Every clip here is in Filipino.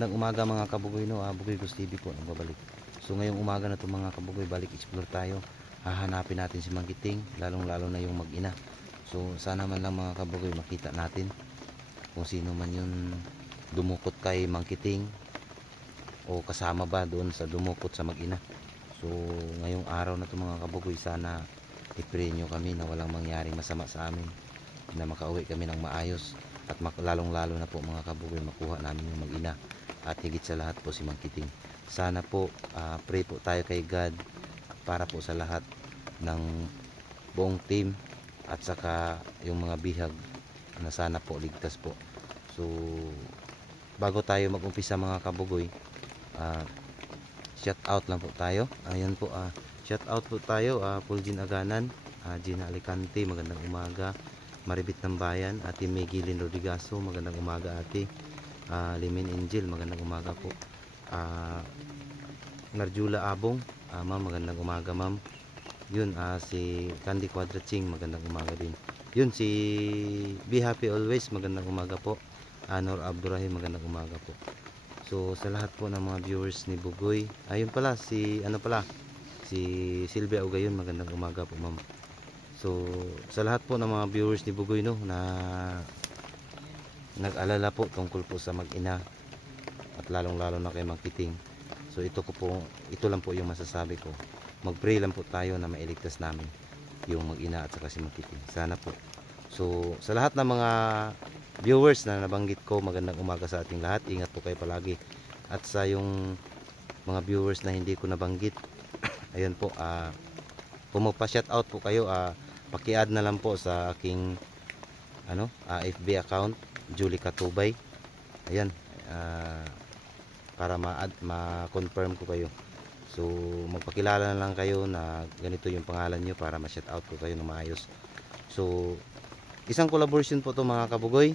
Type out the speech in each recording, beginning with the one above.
Magandang umaga mga kabugoy no. Ah, Bugoy Gus TV po nagbabalik. So ngayong umaga na to mga kabugoy, balik explore tayo. Hahanapin natin si Mangkiting, lalong-lalo na yung mag-ina. So sana man lang mga kabugoy makita natin kung sino man yung dumukot kay Mangkiting o kasama ba doon sa dumukot sa mag-ina. So ngayong araw na to mga kabugoy, sana i-pray nyo kami na walang mangyaring masama sa amin na makauwi kami ng maayos at mak- lalong-lalo na po mga kabugoy makuha namin yung mag-ina at higit sa lahat po si Mangkiting. Sana po ah, pray po tayo kay God para po sa lahat ng buong team at saka yung mga bihag na sana po ligtas po. So bago tayo mag-umpisa mga kabugoy, ah, shout out lang po tayo. Ayan po, ah, shout out po tayo, ah, Fulgin Aganan, ah, Gina Alicante, magandang umaga. Maribit ng Bayan, Ate Megilin Rodrigaso, magandang umaga ate. Ah, Limin Angel, magandang umaga po. Ah, Narjula Abong, ah, ma'am, magandang umaga ma'am. Yun, ah, si Candy Quadraching, magandang umaga din. Yun, si Be Happy Always, magandang umaga po. Anor Abdurrahim, magandang umaga po. So, sa lahat po ng mga viewers ni Bugoy, ayun pala, si, ano pala, si Silvia Ugayon, magandang umaga po ma'am. So, sa lahat po ng mga viewers ni Bugoy no na nag-alala po tungkol po sa mag-ina at lalong-lalo na kay Magkiting. So, ito ko po, ito lang po yung masasabi ko. Mag-pray lang po tayo na mailigtas namin yung mag-ina at saka si Magkiting. Sana po. So, sa lahat ng mga viewers na nabanggit ko, magandang umaga sa ating lahat. Ingat po kayo palagi. At sa yung mga viewers na hindi ko nabanggit, ayun po, ah, kung magpa-shout out po kayo, ah, paki-add na lang po sa aking ano, ah, FB account, Julie Katubay. Ayan, ah, para ma-confirm ko kayo. So, magpakilala na lang kayo na ganito yung pangalan nyo para ma-shout out ko kayo ng maayos. So, isang collaboration po to mga kabugoy.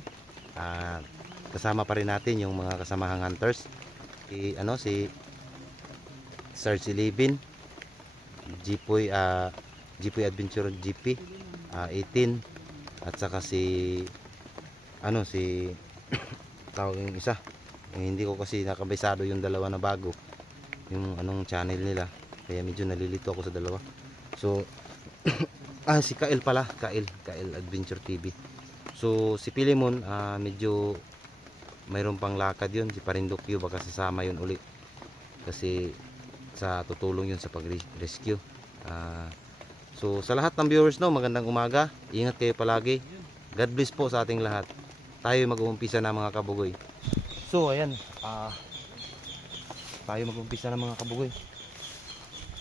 Ah, kasama pa rin natin yung mga kasamahang hunters. Si, ano, si Sarge Levin, Jipoy, ah, Jipoy Adventure GP, ah, 18, at saka si, ano, si, tawag yung isa. Eh, hindi ko kasi nakabisado yung dalawa na bago. Yung anong channel nila. Kaya medyo nalilito ako sa dalawa. So, ah, si Kael pala. Kael. Kael Adventure TV. So, si Pilimon, ah, medyo mayroon pang lakad yun. Si Parindokyo, baka sasama yun uli. Kasi sa tutulong yun sa pag-rescue. Ah, so, sa lahat ng viewers no, magandang umaga. Ingat kayo palagi. God bless po sa ating lahat. Tayo mag-uumpisa na mga kabugoy. So, ayan. Ah, tayo mag-uumpisa na mga kabugoy.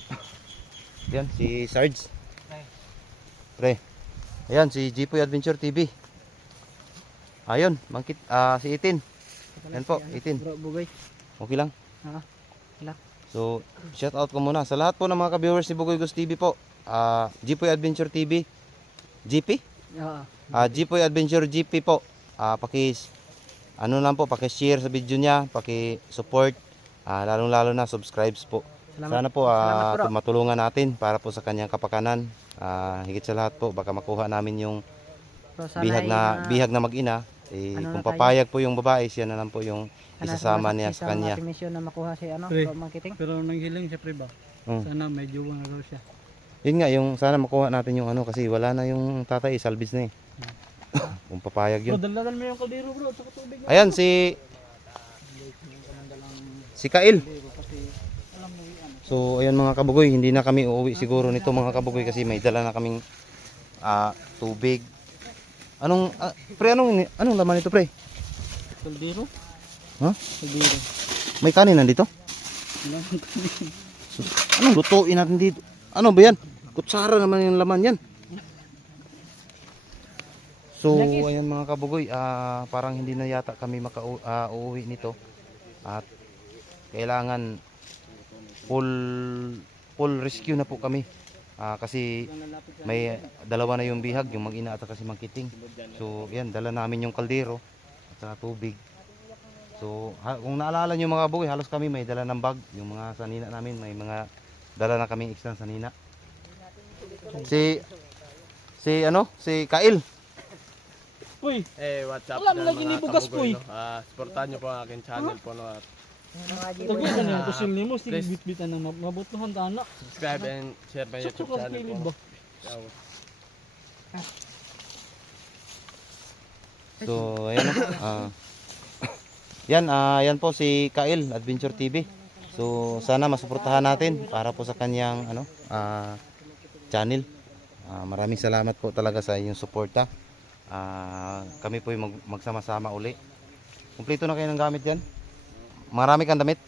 Yan, si Sarge. Pre. Ayan, si Jipoy Adventure TV. Ayun, mangkit, ah, si Itin. Yan po, Itin. Okay lang. So, shout out ko muna sa lahat po ng mga ka-viewers ni Bugoy Gus TV po. Ah, Jipoy Adventure TV. GP? Oo. Ah, Jipoy Adventure GP po. Ah, paki ano lang po, paki-share sa video niya, paki-support. Ah, lalong-lalo na subscribes po. Salamat. Sana po ah, Salamat, bro. matulungan natin para po sa kanyang kapakanan. Ah, higit sa lahat po, baka makuha namin yung bihag na ah, bihag na mag-ina. Eh, ano kung na tayo? papayag po yung babae, siya na lang po yung sana isasama niya sa kanya. misyon na makuha si ano, Pre. Mangkiting. Pero nang hiling siya pre ba? Mm. Sana may juwang na raw siya. Yun nga, yung sana makuha natin yung ano kasi wala na yung tatay, salvage na eh. Kung papayag Bro, yun. dalalan mo yung kaldero bro, sa tubig. Ayan si si Kail. So ayan mga kabugoy, hindi na kami uuwi siguro nito mga kabugoy kasi may dala na kaming ah, tubig. Anong ah, pre anong anong laman nito pre? Kaldero? Ha? Kaldero. May kanin nandito? Wala. Anong lutuin natin dito? Ano ba yan? Kutsara naman yung laman yan. So, ayan mga kabugoy, ah, parang hindi na yata kami makauwi nito. At kailangan full full rescue na po kami. Ah, kasi may dalawa na yung bihag, yung mag-ina at kasi mangkiting. So, yan, dala namin yung kaldero at tubig. So, ha, kung naalala nyo mga kabugoy, halos kami may dala ng bag. Yung mga sanina namin, may mga dala na kaming extra sanina. Si, si ano, si Kail. Uy, Eh, what's up Wala mo lagi mga ni bugas, kabugoy, boy. no? Ah, supportahan niyo po ang aking channel po, no? At Dagay ka niya, kusil ni mo, sige Please. bitbitan ng mab- mabutuhan tana. subscribe and share my YouTube channel po. So, ayan o. Ah, yan, ah, yan po si Kail, Adventure TV. So, sana masuportahan natin para po sa kanyang ano, ah, channel. Ah, maraming salamat po talaga sa inyong suporta. Ah, kami po yung mag- magsama-sama uli. Kumpleto na kayo ng gamit yan? Marami kang damit?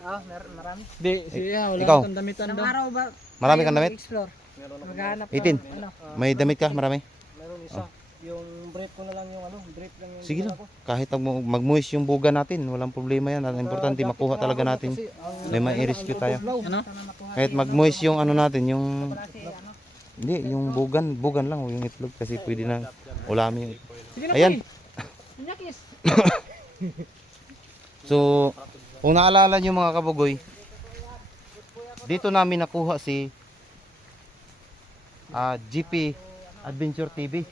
Oh, mer- marami. Di, siya, wala Ikaw? kang damitan Anong daw. araw ba? Marami kang damit? Explore. Maghanap 18. Ano? May damit ka? Marami? Meron isa. Yung brief ko na lang yung ano, brief lang yung Sige lang. Kahit mag- mag-moist yung buga natin, walang problema yan. Ang importante, makuha talaga natin. May ma-rescue tayo. Ano? Kahit mag-moist yung ano natin, yung ano. Hindi, yung bugan, bugan lang o yung itlog kasi pwede na na, Ayan. So, kung naalala nyo mga kabugoy, dito namin nakuha si ah, GP Adventure TV.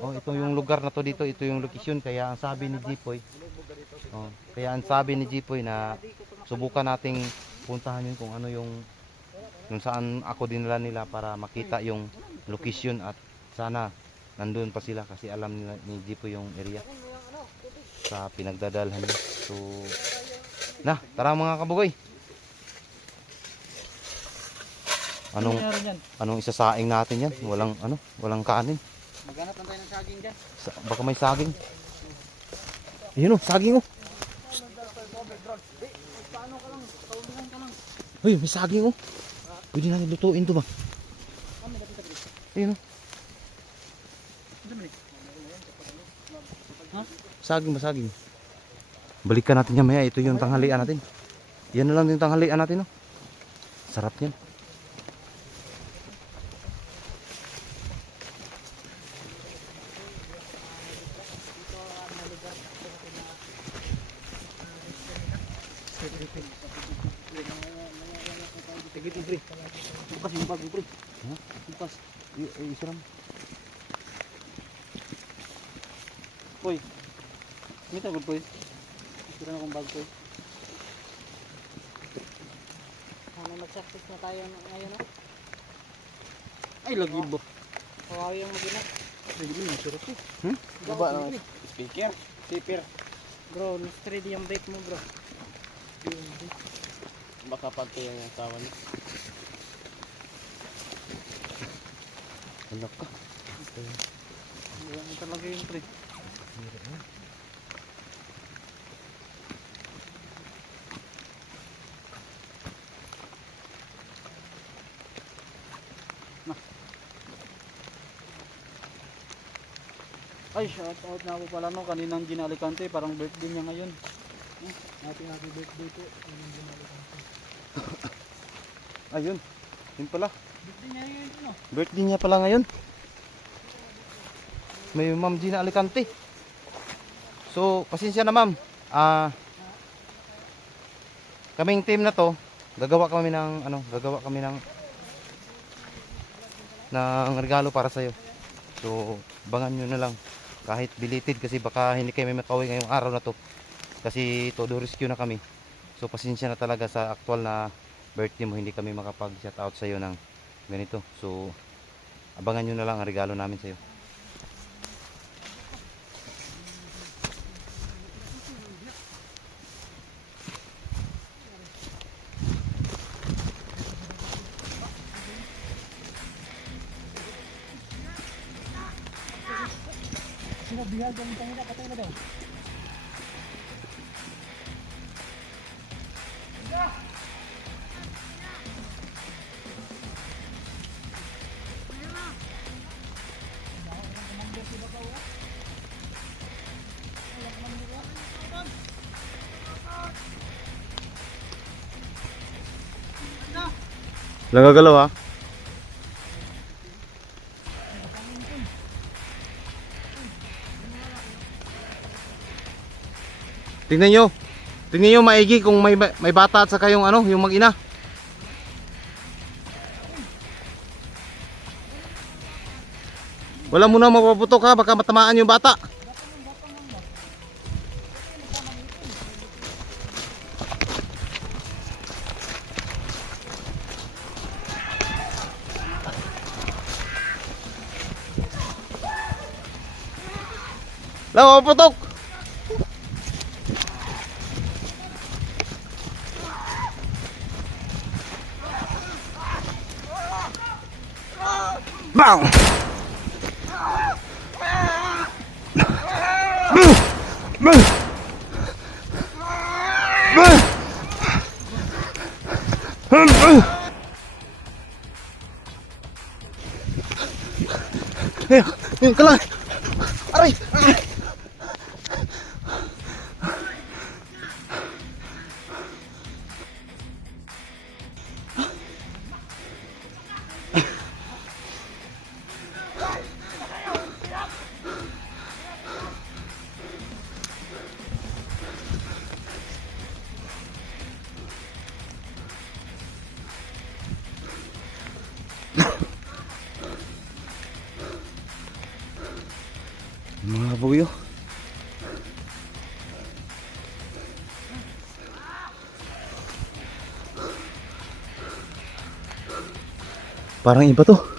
Oh, ito yung lugar na to dito, ito yung location kaya ang sabi ni Jipoy. Oh, kaya ang sabi ni Jipoy na subukan nating puntahan yun kung ano yung kung saan ako dinala nila para makita yung location at sana nandun pa sila kasi alam nila ni Jipoy yung area sa pinagdadalhan niya. So, na, tara mga kabugoy. Anong anong isasaing natin yan? Walang ano, walang kanin. Maghanap lang tayo ng saging dyan. Sa, baka may saging. Ayun oh, saging oh. Uy, may saging oh. Pwede natin lutuin to ba? Ayun oh. Saging ba saging? Balikan natin yan maya. Ito yung tanghalian natin. Yan na lang yung tanghalian natin oh. Sarap yan. Tigit yung pre. Bukas yung bago pre. Ha? Bukas. I- i- isa lang. Poy. May tagod poy. Sira na akong bag poy. Sana mag-success na tayo ng- ngayon. No? Ay, lagi ba? Kawawi yung mag-ina. Ay, hindi mo sarap eh. Baba naman. Speaker. Speaker. Bro, ready yung vape mo bro. Baka pati yung asawa niya. Anak ka. Wala talaga yun pre. Ay, shout out na ako pala no, kaninang Gina Alicante, parang birthday niya ngayon. Eh, Happy happy birthday po. kaninang Gina Alicante. Ayun. Yun pala. Birthday niya ngayon, no? Birthday niya pala ngayon. May Ma'am Gina Alicante. So, pasensya na ma'am. Ah kaming team na to, gagawa kami ng ano, gagawa kami ng ng regalo para sa iyo. So, abangan nyo na lang. Kahit belated kasi baka hindi kayo may makauwi ngayong araw na to. Kasi todo rescue na kami. So, pasensya na talaga sa actual na birthday mo. Hindi kami makapag-shout out sa iyo ng ganito. So, abangan nyo na lang ang regalo namin sa iyo. Sinabihan kang tangina, patay na daw. Nagagalaw ha? Tingnan nyo. Tingnan nyo maigi kung may, may bata at saka yung ano, yung mag-ina. Wala mo na mapaputok ha, baka matamaan yung bata. Wala mapaputok. Bang! Ayo, yung kalang. Aray! Mga buyo. Parang iba to.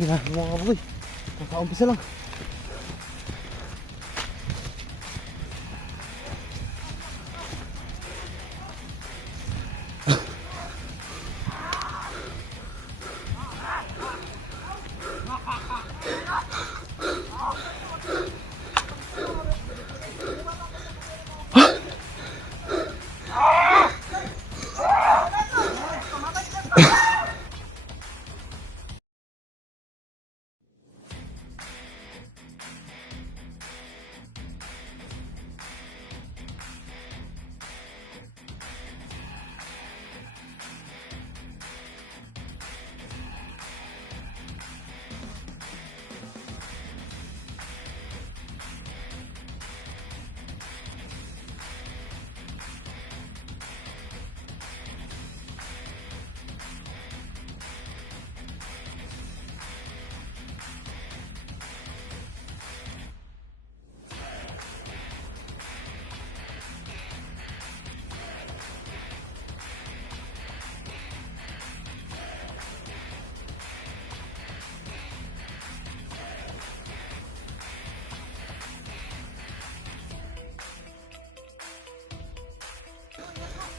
Grabe na mga kaboy. Kakaumpisa lang.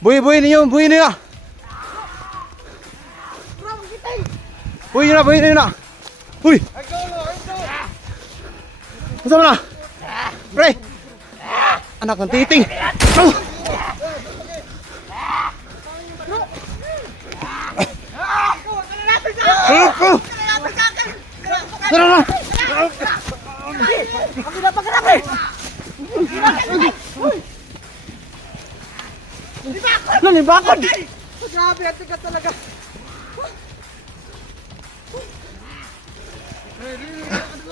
Buhay, buhay ninyo, buhay ninyo. Buhay nyo na, buhay nyo na. Uy! Masa mo na? Pre! Anak ng titing! Oh! Ako! Tara na! Nalibakod! Grabe, ate ka talaga.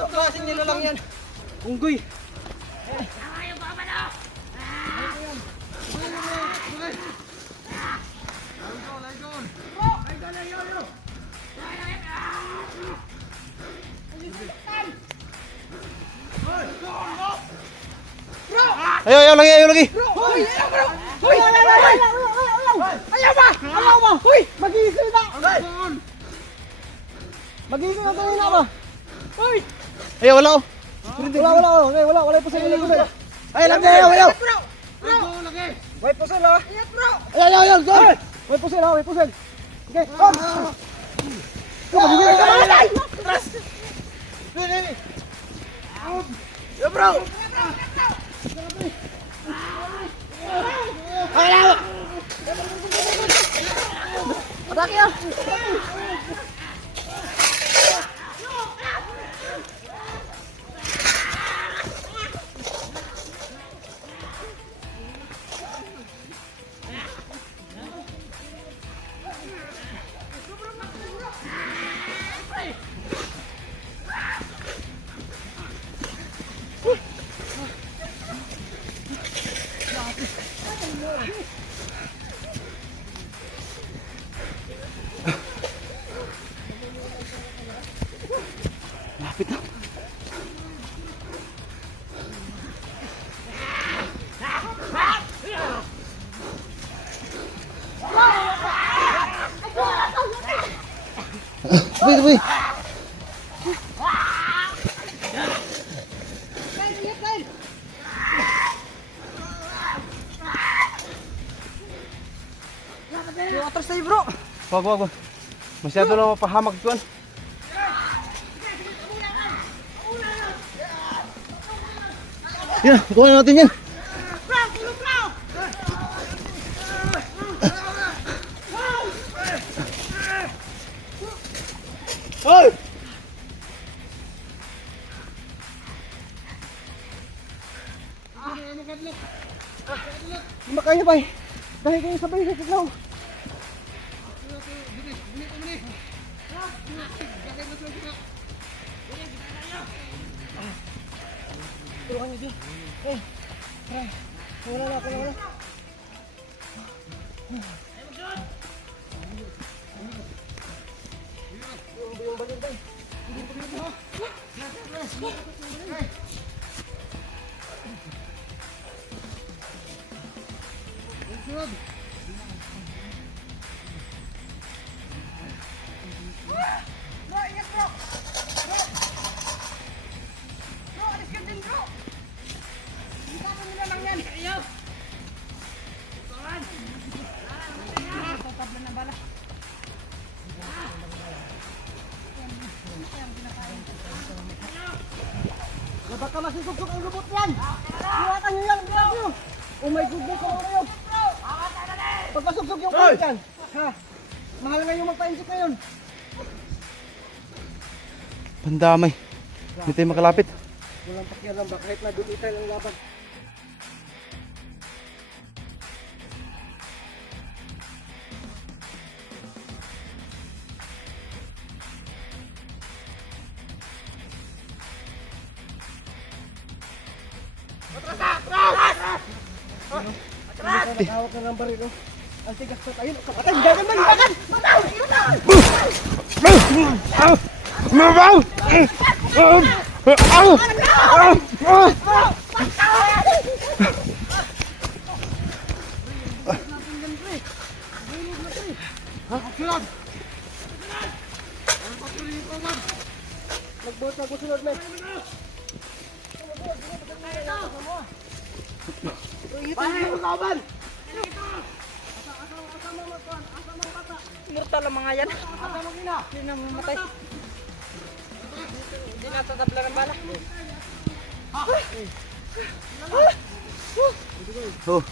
Basin nila lang yan. Unggoy. Ayo, ayo lagi, ayo lagi! Hoy! Hoy! Ayaw ba? Ayaw ba? Hoy! Magigising na! Magigising na tayo na ba? Hoy! Ayo, wala oh! Wala, wala, wala. Okay, wala, wala po sa inyo. Ay, lang ayaw, ayaw. May pusil ha. Ay, ayaw, ayaw. Sorry. May pusil ha, may pusil. Okay, come. Come, magigising ka na. Yeah, bro. Ayaw! Atake ah! Wag, wag, wag. Masyado lang mapahamag tuan. Yan, na natin yan. Hoy! Makaya pa eh. Dahil kayo sabay sa siglaw. Tara. Wala na, wala na. Baka masusugsok ang robot yan! Iwatan nyo yan! Nyo! Oh my goodness! Ano kayo? Pag masugsok yung kayo dyan! Ha? Mahal nga yung magpa-inject ngayon! Pandamay. Hindi tayo makalapit. Walang pakialam ba? Kahit nadulitan ang laban. Baril, oh. Ang tigas na tayo. Kapatay, gagan man! Gagan! Magbuhat na gusunod, men. Paano yung kaban? Mortal ang mga yan. Hindi na mamatay. Hindi na tatabla ng bala. Oh.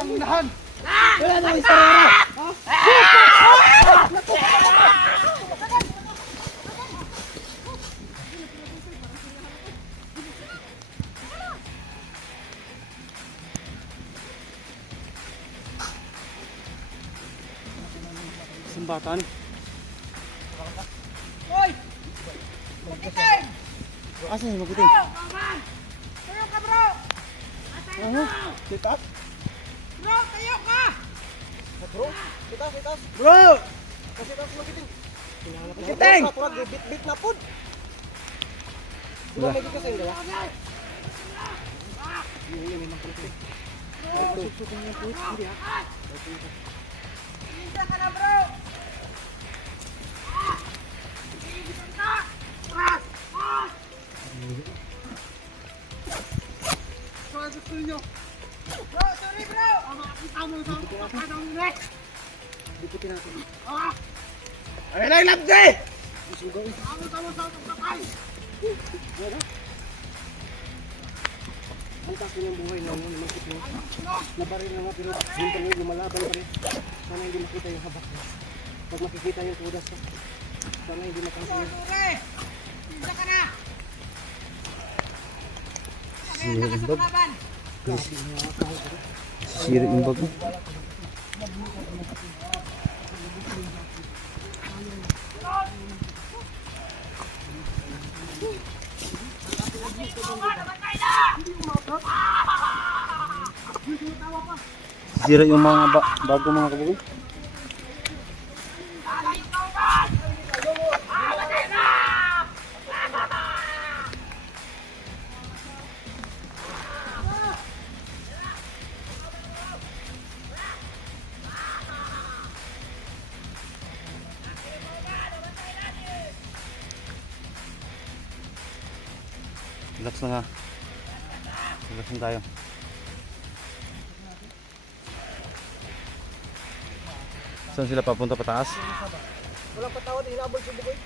Wala na isang oras! Isang bata ni. Hoy! Magiting! Asan yung maguting? Tayo ka bro! Ano? Sit up? Bro, tayo ka! Bro, sit up. Bro! Kasi tapos magiting. Magiting! Bit-bit na po. Di ba may kasi hindi ba? Isa ka na bro! Bro, sorry bro! Ayun ay labdi! Ang taas ng buhay na yun, makit mo. Nabaril naman pero hindi tayo lumalaban pa rin. Sana hindi makita yung habak mo. Pag makikita yung tudas ko, sana hindi makita yung na! Pakihanda ka Sira yung bag. Sira yung mga ba bago mga kabukid. Tayo. Saan sila papunta pataas? Walang patawad, hinabol si Bukoy.